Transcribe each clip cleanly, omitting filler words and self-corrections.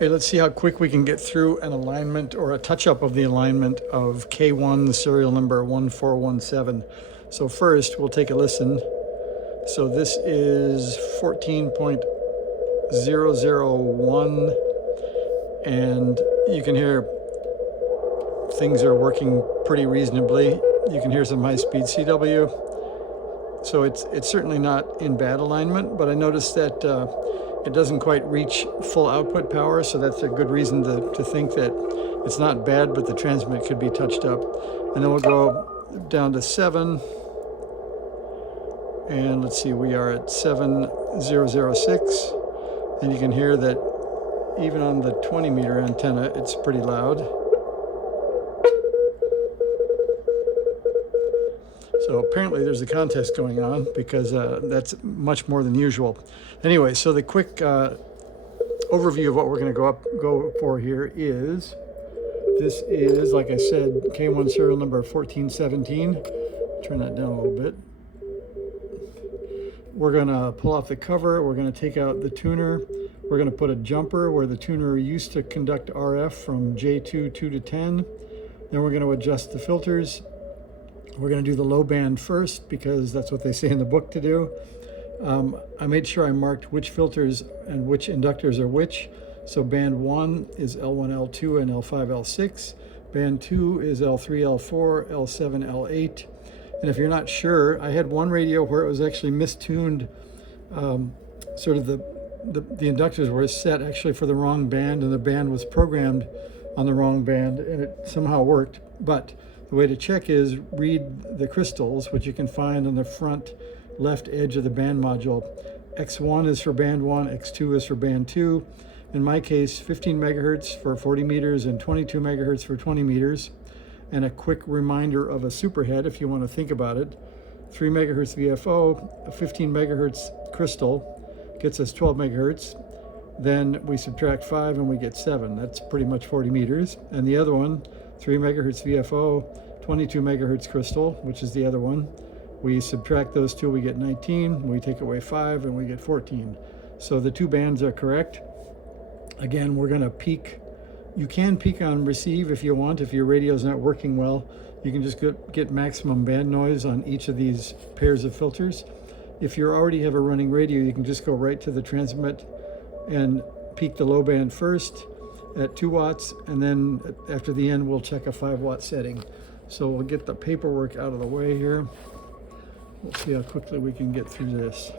Hey, let's see how quick we can get through an alignment or a touch-up of the alignment of K1, the serial number 1417. So first, we'll take a listen. So this is 14.001, and you can hear things are working pretty reasonably. You can hear some high-speed CW. So it's certainly not in bad alignment, but I noticed that it doesn't quite reach full output power, so that's a good reason to think that it's not bad, but the transmit could be touched up. And then we'll go down to 7, and let's see, we are at 7006, and you can hear that even on the 20 meter antenna, it's pretty loud. So apparently there's a contest going on, because that's much more than usual. Anyway, so the quick overview of what we're going to go for here is, this is, like I said, K1 serial number 1417. Turn that down a little bit. We're going to pull off the cover. We're going to take out the tuner. We're going to put a jumper where the tuner used to conduct RF from J2 2 to 10. Then we're going to adjust the filters. We're going to do the low band first, because that's what they say in the book to do. I made sure I marked which filters and which inductors are which. So band 1 is L1, L2, and L5, L6. Band 2 is L3, L4, L7, L8. And if you're not sure, I had one radio where it was actually mistuned. Sort of the inductors were set actually for the wrong band, and the band was programmed on the wrong band, and it somehow worked. But the way to check is read the crystals, which you can find on the front left edge of the band module. X1 is for band 1, X2 is for band 2. In my case, 15 megahertz for 40 meters and 22 megahertz for 20 meters. And a quick reminder of a superhead, if you want to think about it. 3 megahertz VFO, a 15 megahertz crystal gets us 12 megahertz. Then we subtract 5 and we get 7. That's pretty much 40 meters. And the other one, 3 megahertz VFO, 22 megahertz crystal, which is the other one. We subtract those two, we get 19. We take away 5 and we get 14. So the two bands are correct. Again, we're going to peak. You can peak on receive if you want. If your radio's not working well, you can just get maximum band noise on each of these pairs of filters. If you already have a running radio, you can just go right to the transmit and peak the low band first at 2 watts, and then after the end we'll check a 5 watt setting. So we'll get the paperwork out of the way here. We'll see how quickly we can get through this.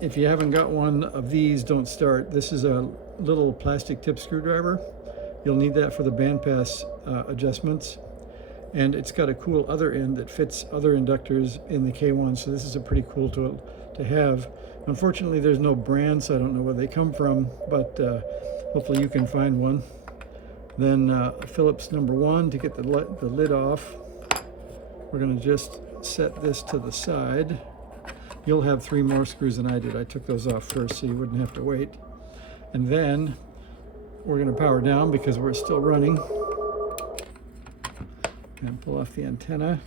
If you haven't got one of these, don't start. This is a little plastic tip screwdriver. You'll need that for the bandpass adjustments. And it's got a cool other end that fits other inductors in the K1, so this is a pretty cool tool to have. Unfortunately, there's no brand, so I don't know where they come from, but hopefully you can find one. Then Phillips number 1 to get the lid off. We're going to just set this to the side. You'll have 3 more screws than I did. I took those off first so you wouldn't have to wait. And then we're going to power down because we're still running. And pull off the antenna.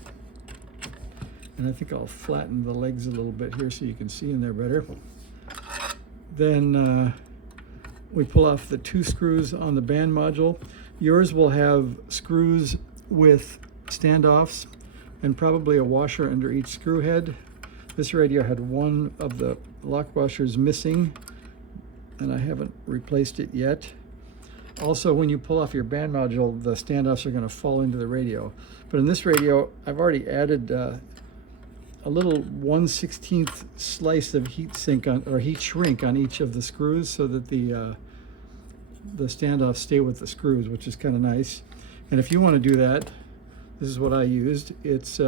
And I think I'll flatten the legs a little bit here so you can see in there better. Then we pull off the 2 screws on the band module. Yours will have screws with standoffs and probably a washer under each screw head. This radio had one of the lock washers missing, and I haven't replaced it yet. Also, when you pull off your band module, the standoffs are going to fall into the radio. But in this radio, I've already added a little 1/16 slice of heat shrink on each of the screws, so that the standoffs stay with the screws, which is kind of nice. And if you want to do that, this is what I used. It's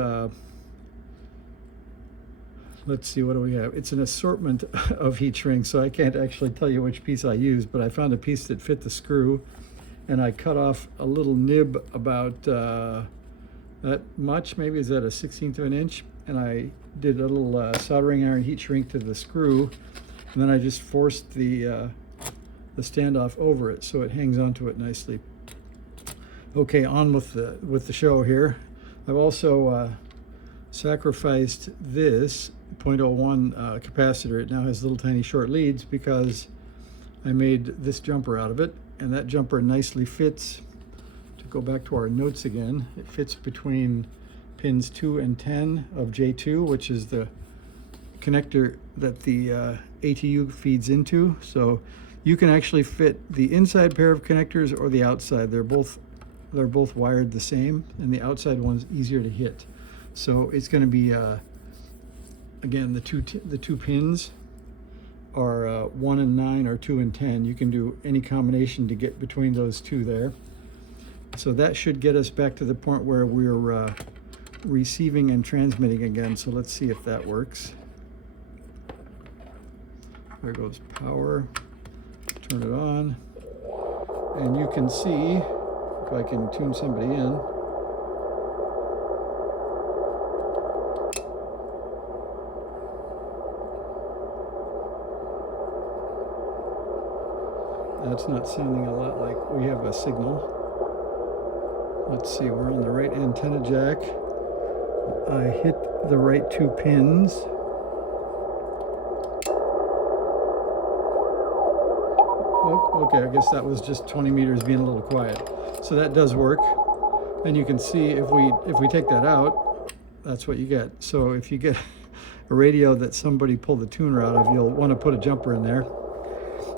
let's see, what do we have? It's an assortment of heat shrinks, so I can't actually tell you which piece I used, but I found a piece that fit the screw, and I cut off a little nib about that much, maybe is that a 1/16 of an inch, and I did a little soldering iron heat shrink to the screw, and then I just forced the standoff over it so it hangs onto it nicely. Okay, on with the show here. I've also sacrificed this 0.01 capacitor. It now has little tiny short leads because I made this jumper out of it, and that jumper nicely fits. To go back to our notes again, it fits between pins 2 and 10 of J2, which is the connector that the ATU feeds into. So you can actually fit the inside pair of connectors or the outside. They're both wired the same, and the outside one's easier to hit. So it's going to be again, the two pins are 1 and 9 or 2 and 10. You can do any combination to get between those two there. So that should get us back to the point where we're receiving and transmitting again. So let's see if that works. There goes power. Turn it on. And you can see, if I can tune somebody in, that's not sounding a lot like we have a signal. Let's see, we're on the right antenna jack. I hit the right 2 pins. Oh, okay, I guess that was just 20 meters being a little quiet. So that does work. And you can see if we take that out, that's what you get. So if you get a radio that somebody pulled the tuner out of, you'll want to put a jumper in there.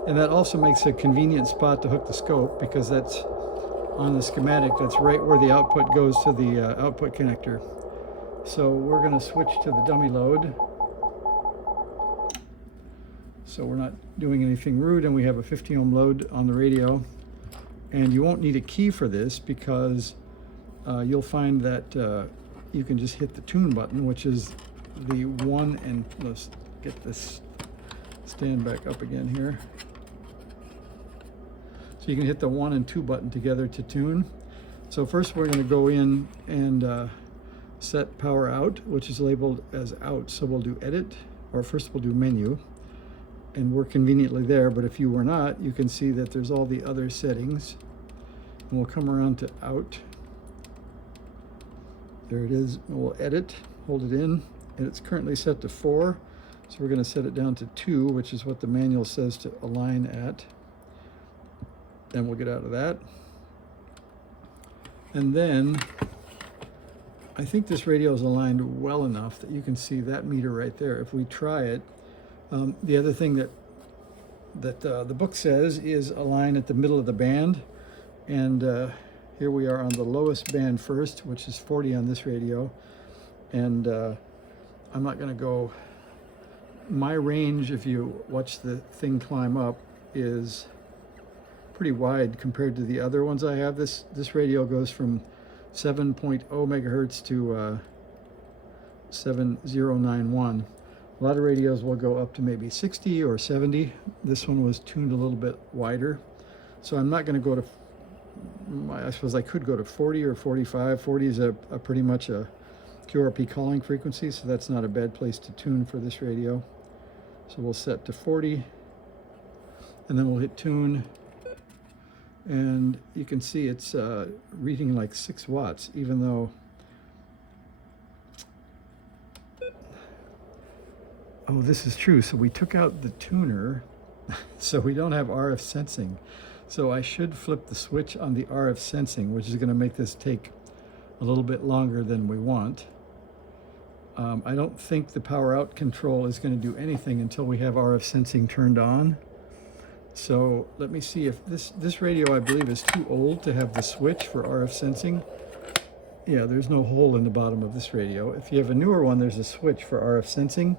And that also makes a convenient spot to hook the scope, because that's on the schematic, that's right where the output goes to the output connector. So we're going to switch to the dummy load. So we're not doing anything rude, and we have a 50 ohm load on the radio. And you won't need a key for this, because you'll find that you can just hit the tune button, which is the 1 and, let's get this stand back up again here. So you can hit the 1 and 2 button together to tune. So first we're going to go in and set power out, which is labeled as out. So we'll do edit, or first we'll do menu, and we're conveniently there. But if you were not, you can see that there's all the other settings. And we'll come around to out. There it is. We'll edit, hold it in, and it's currently set to 4. So we're going to set it down to 2, which is what the manual says to align at. Then we'll get out of that. And then I think this radio is aligned well enough that you can see that meter right there. If we try it, the other thing that the book says is align at the middle of the band. And here we are on the lowest band first, which is 40 on this radio. And I'm not going to go. My range, if you watch the thing climb up, is pretty wide compared to the other ones I have. This radio goes from 7.0 megahertz to 7091. A lot of radios will go up to maybe 60 or 70. This one was tuned a little bit wider. So I'm not going to go to, I suppose I could go to 40 or 45. 40 is a pretty much a QRP calling frequency, so that's not a bad place to tune for this radio. So we'll set to 40, and then we'll hit tune, and you can see it's reading like 6 watts, even though oh, this is true. So we took out the tuner, so we don't have RF sensing. So I should flip the switch on the RF sensing, which is going to make this take a little bit longer than we want. I don't think the power out control is going to do anything until we have RF sensing turned on. So let me see if this radio, I believe, is too old to have the switch for RF sensing. Yeah, there's no hole in the bottom of this radio. If you have a newer one, there's a switch for RF sensing.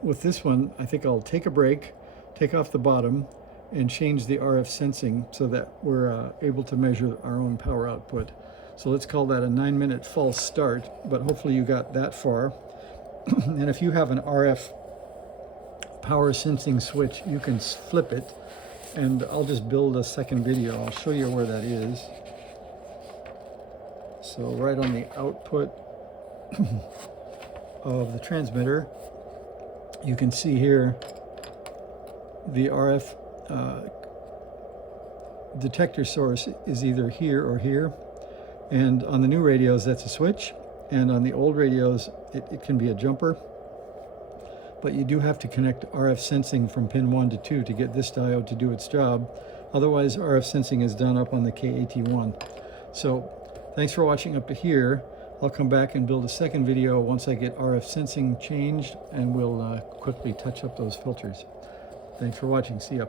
With this one, I think I'll take a break, take off the bottom, and change the RF sensing so that we're able to measure our own power output. So let's call that a 9-minute false start, but hopefully you got that far. And if you have an RF power sensing switch, you can flip it, and I'll just build a second video. I'll show you where that is. So right on the output of the transmitter, you can see here the RF detector source is either here or here. And on the new radios, that's a switch. And on the old radios, it can be a jumper. but you do have to connect RF sensing from pin 1 to 2 to get this diode to do its job. Otherwise, RF sensing is done up on the KAT1. So thanks for watching up to here. I'll come back and build a second video once I get RF sensing changed, and we'll quickly touch up those filters. Thanks for watching. See ya.